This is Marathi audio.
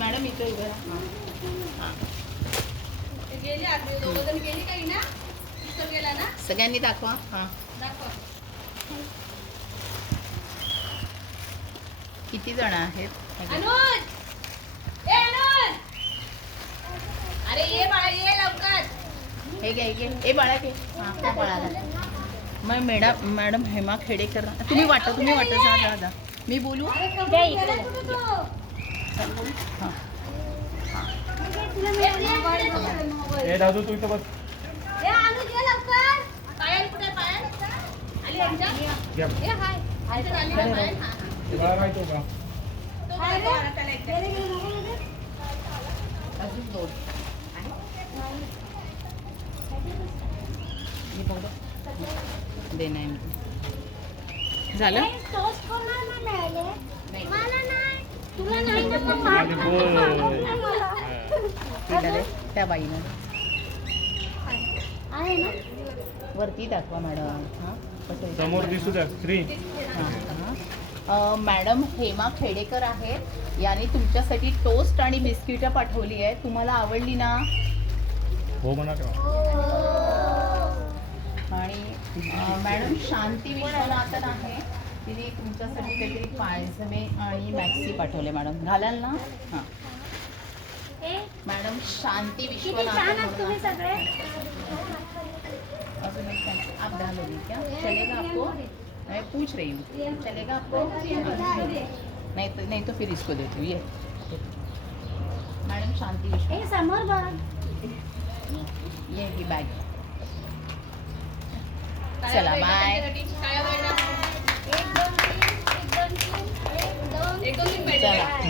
मॅडम इथे उभं राहा. सगळ्यांनी दाखवा. हां किती जण आहेत? अरे ये बाळा ये लवकर. हे घे ए बाळा घे. हां त्या बाळाला मग मॅडम हेमा खेडेकर तुम्ही वाटा जा. मी बोलू? हां दादू तू इथं बस. राहतो का? अजून दोन दे नाही झालं. त्या बाईनं वरती दाखवा मॅडम. हां समोर दिसू द्या श्री. मॅडम हेमा खेडेकर आहेत. याने तुमच्यासाठी टोस्ट आणि बिस्किटं पाठवली आहे. तुम्हाला आवडली ना? हो म्हणा का? आणि मॅडम शांती विश्वनाथन आहे. तिने तुमच्यासाठी काहीतरी पायजमे आणि मॅक्सी पाठवले. मॅडम घालाल ना? हां मॅडम शांती विश्वनाथन अजून एक आप डालोगे क्या? चलेगा आपको? मैं पूछ रही हूँ चलेगा आपको? नहीं तो फिर इसको देती हूँ. ये मैडम शांति विश्वनाथ ये ही बैग. चला बाय. चला